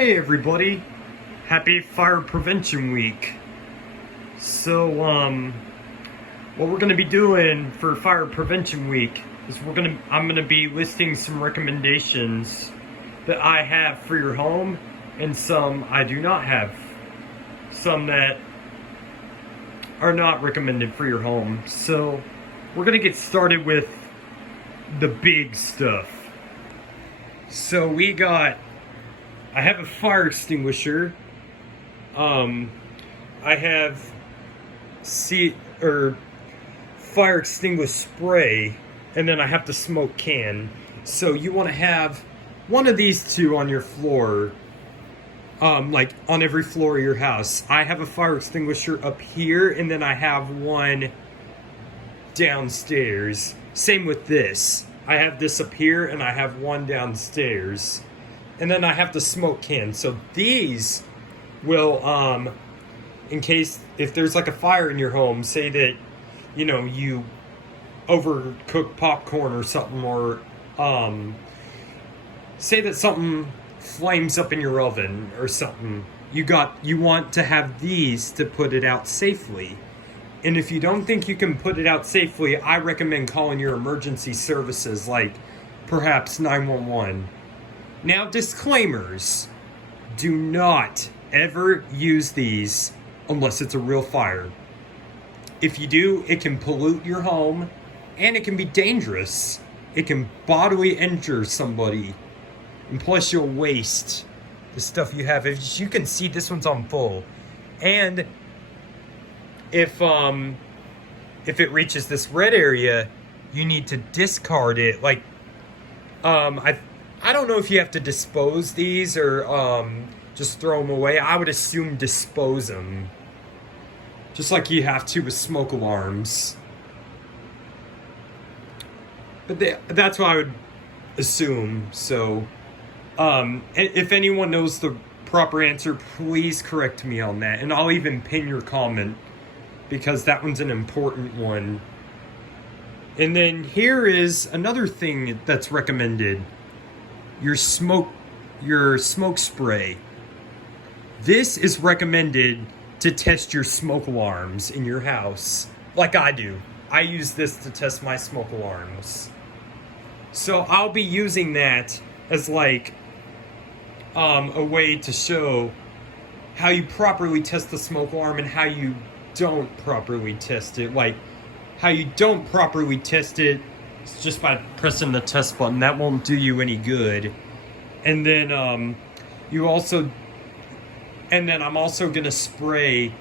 Hey everybody, happy Fire Prevention Week. So, what we're gonna be doing for Fire Prevention Week is I'm gonna be listing some recommendations that I have for your home and some I do not have. Some that are not recommended for your home. So, we're gonna get started with the big stuff. So I have a fire extinguisher. I have fire extinguisher spray, and then I have the smoke can. So you want to have one of these two on your floor, like on every floor of your house. I have a fire extinguisher up here, and then I have one downstairs. Same with this. I have this up here, and I have one downstairs. And then I have the smoke can. So these will, in case, if there's like a fire in your home, say that, you overcook popcorn or something, or, say that something flames up in your oven or something. You want to have these to put it out safely. And if you don't think you can put it out safely, I recommend calling your emergency services, like perhaps 911. Now, disclaimers. Do not ever use these unless it's a real fire. If you do, it can pollute your home and it can be dangerous. It can bodily injure somebody. And plus, you'll waste the stuff you have. As you can see, this one's on full. And if it reaches this red area, you need to discard it. Like, I don't know if you have to dispose these or just throw them away. I would assume dispose them. Just like you have to with smoke alarms. But that's what I would assume. So, if anyone knows the proper answer, please correct me on that. And I'll even pin your comment, because that one's an important one. And then here is another thing that's recommended. Your smoke spray. This is recommended to test your smoke alarms in your house, like I do. I use this to test my smoke alarms. So I'll be using that as like a way to show how you properly test the smoke alarm and how you don't properly test it. Like, how you don't properly test it is just by pressing the test button. That won't do you any good. And then I'm also gonna spray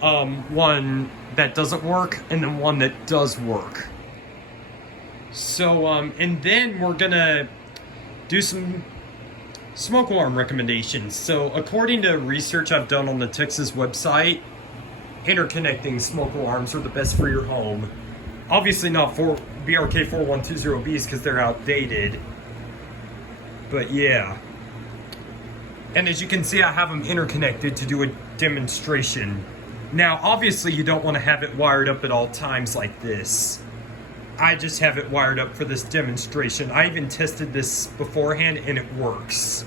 one that doesn't work and then one that does work. So and then we're gonna do some smoke alarm recommendations. So according to research I've done on the Texas website, interconnecting smoke alarms are the best for your home. Obviously not for BRK 4120Bs because they're outdated. But yeah. And as you can see, I have them interconnected to do a demonstration. Now, obviously you don't want to have it wired up at all times like this. I just have it wired up for this demonstration. I even tested this beforehand and it works.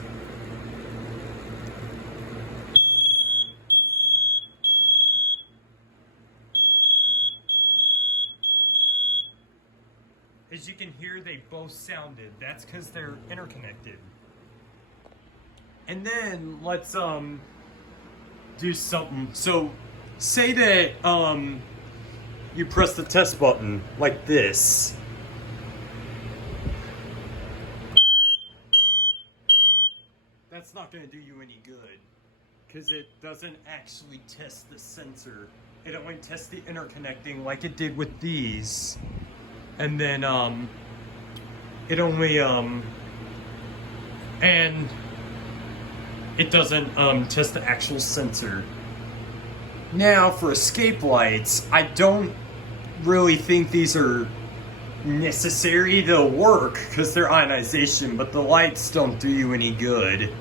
As you can hear, they both sounded. That's because they're interconnected. And then let's do something. So say that you press the test button like this. That's not going to do you any good because it doesn't actually test the sensor. It only tests the interconnecting like it did with these. And then it only and it doesn't test the actual sensor. Now for escape lights, I don't really think these are necessary. They'll work because they're ionization, but the lights don't do you any good.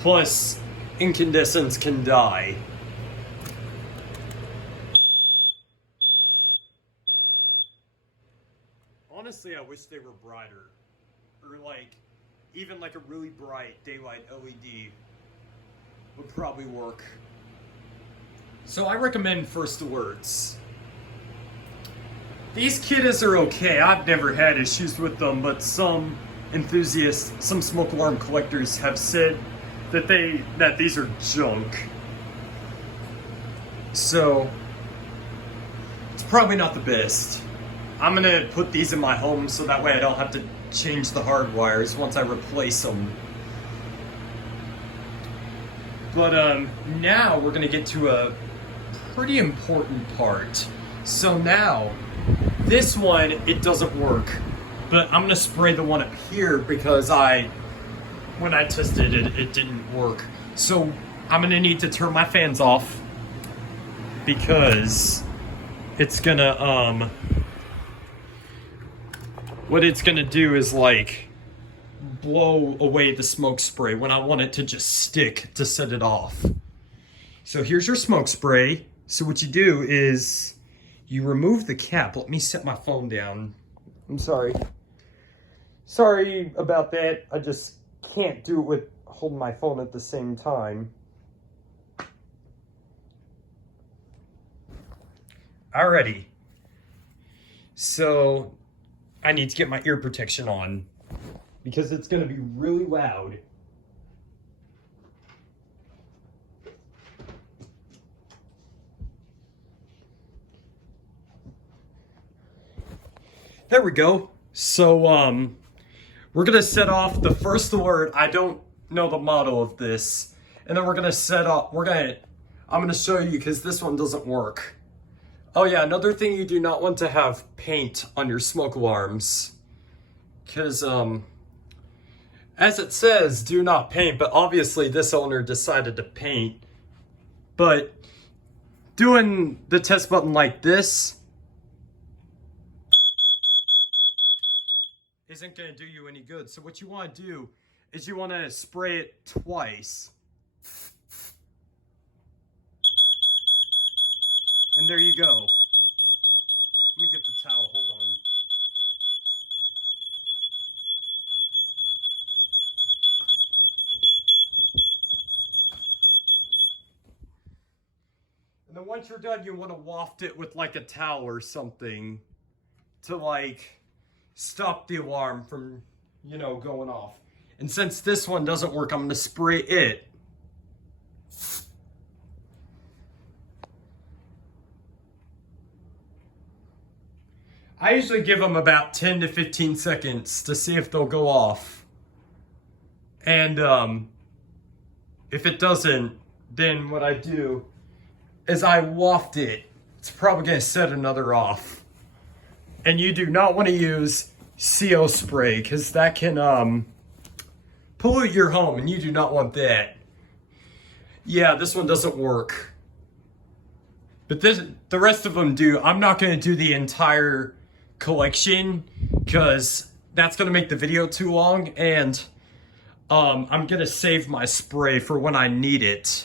Plus, incandescents can die. Honestly, I wish they were brighter. Or like, even like a really bright daylight LED would probably work. So I recommend First Alerts. These kits are okay. I've never had issues with them, but some enthusiasts, some smoke alarm collectors have said that these are junk. So it's probably not the best. I'm gonna put these in my home so that way I don't have to change the hard wires once I replace them. But now we're gonna get to a pretty important part. So now, this one, it doesn't work, but I'm gonna spray the one up here because when I tested it, it didn't work. So I'm gonna need to turn my fans off because it's gonna, what it's gonna do is like blow away the smoke spray when I want it to just stick to set it off. So here's your smoke spray. So what you do is you remove the cap. Let me set my phone down. I'm sorry. Sorry about that. I just can't do it with holding my phone at the same time. Alrighty. So I need to get my ear protection on because it's going to be really loud. There we go. So we're gonna set off the first alert. I don't know the model of this, and then we're gonna set off. I'm gonna show you because this one doesn't work. Oh yeah, another thing, you do not want to have paint on your smoke alarms, because as it says, do not paint. But obviously, this owner decided to paint. But doing the test button like this isn't going to do you any good. So what you want to do is you want to spray it twice. And there you go. Let me get the towel, hold on. And then once you're done, you want to waft it with like a towel or something to like stop the alarm from, going off. And since this one doesn't work, I'm going to spray it. I usually give them about 10 to 15 seconds to see if they'll go off. And if it doesn't, then what I do is I waft it. It's probably going to set another off. And you do not want to use CO spray because that can pollute your home, and you do not want that. Yeah, this one doesn't work. But the rest of them do. I'm not going to do the entire collection because that's going to make the video too long, and I'm going to save my spray for when I need it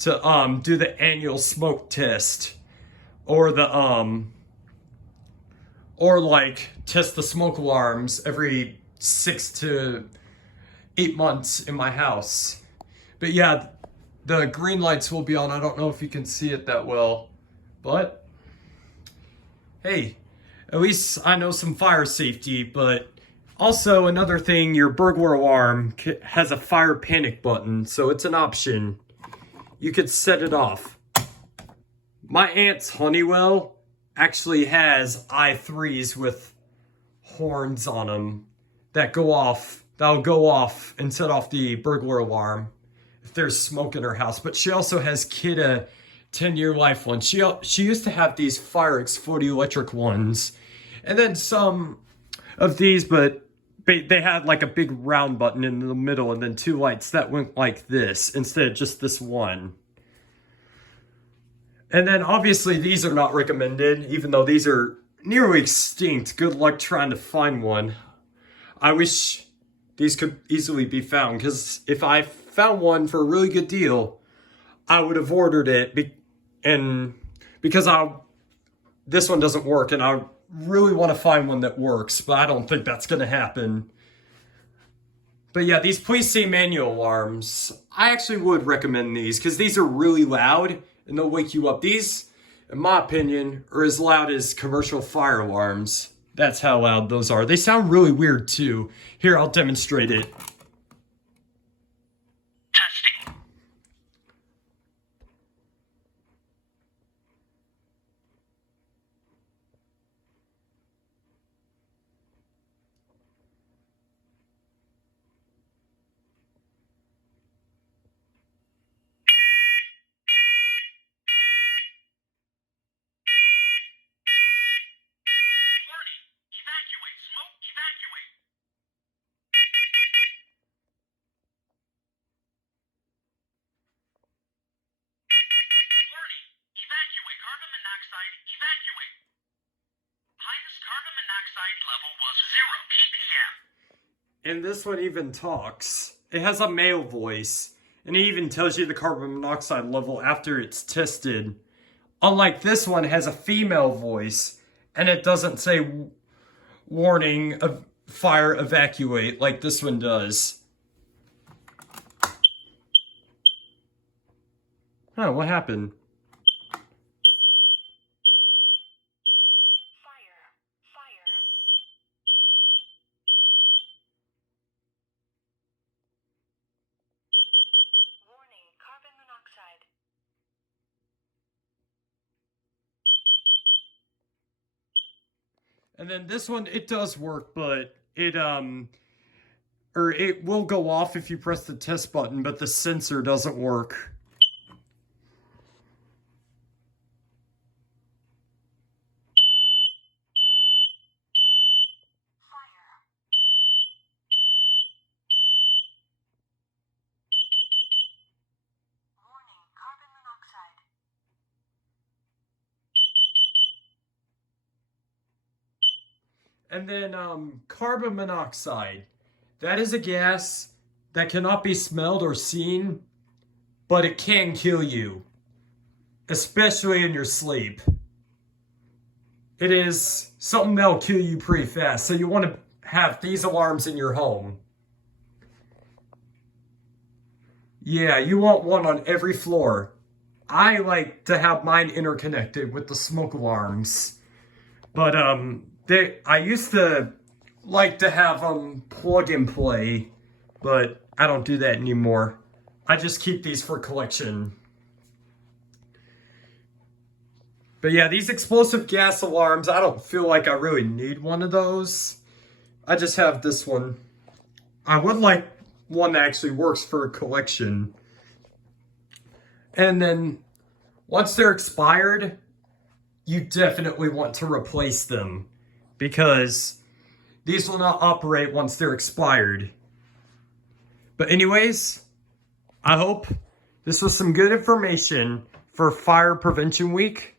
to do the annual smoke test or test the smoke alarms every 6 to 8 months in my house. But yeah, the green lights will be on. I don't know if you can see it that well, but hey, at least I know some fire safety. But also another thing, your burglar alarm has a fire panic button, so it's an option. You could set it off. My aunt's Honeywell actually has i3s with horns on them that'll go off and set off the burglar alarm if there's smoke in her house. But she also has Kidda 10-year life ones. She used to have these fire exploding electric ones, and then some of these, but they had like a big round button in the middle and then 2 lights that went like this instead of just this one. And then obviously these are not recommended, even though these are nearly extinct. Good luck trying to find one. I wish these could easily be found, because if I found one for a really good deal, I would have ordered it. Because this one doesn't work, and I really want to find one that works, but I don't think that's going to happen. But yeah, these please say manual alarms, I actually would recommend these because these are really loud and they'll wake you up. These, in my opinion, are as loud as commercial fire alarms. That's how loud those are. They sound really weird too. Here, I'll demonstrate it. Testing. Warning. Evacuate. Smoke. Evacuate. Warning. Evacuate. Carbon monoxide. Evacuate. Highest carbon monoxide level was 0 ppm. And this one even talks. It has a male voice. And it even tells you the carbon monoxide level after it's tested. Unlike this one, it has a female voice. And it doesn't say warning of fire evacuate like this one does. Huh, what happened? Fire. Warning. Carbon monoxide. And then this one, it does work, but it will go off if you press the test button, but the sensor doesn't work. Fire. Warning. Carbon monoxide. And then carbon monoxide. That is a gas that cannot be smelled or seen, but it can kill you, especially in your sleep. It is something that'll kill you pretty fast, so you want to have these alarms in your home. Yeah, you want one on every floor. I like to have mine interconnected with the smoke alarms, but I used to like to have them plug and play, but I don't do that anymore. I just keep these for collection. But yeah, these explosive gas alarms, I don't feel like I really need one of those. I just have this one. I would like one that actually works for a collection. And then once they're expired, you definitely want to replace them, because these will not operate once they're expired. But anyways, I hope this was some good information for Fire Prevention Week.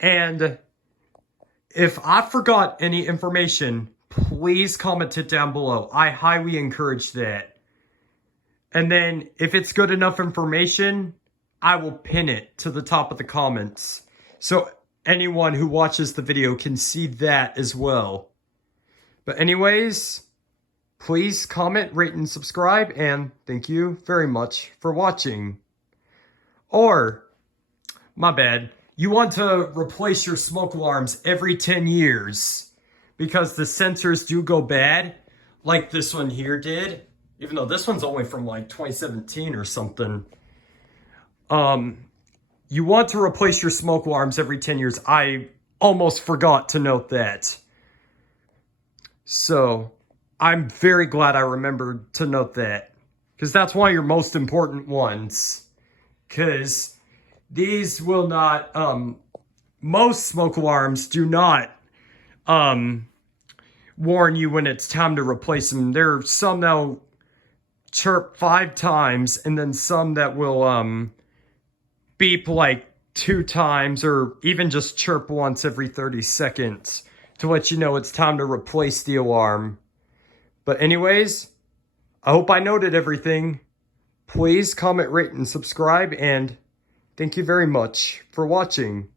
And if I forgot any information, please comment it down below. I highly encourage that. And then if it's good enough information, I will pin it to the top of the comments, so anyone who watches the video can see that as well. But anyways, please comment, rate, and subscribe, and thank you very much for watching. Or, my bad, you want to replace your smoke alarms every 10 years because the sensors do go bad, like this one here did, even though this one's only from like 2017 or something. You want to replace your smoke alarms every 10 years. I almost forgot to note that. So, I'm very glad I remembered to note that, because that's one of your most important ones. Because these will not, most smoke alarms do not warn you when it's time to replace them. There are some that'll chirp 5 times, and then some that will beep like 2 times, or even just chirp once every 30 seconds to let you know it's time to replace the alarm. But anyways, I hope I noted everything. Please comment, rate, and subscribe, and thank you very much for watching.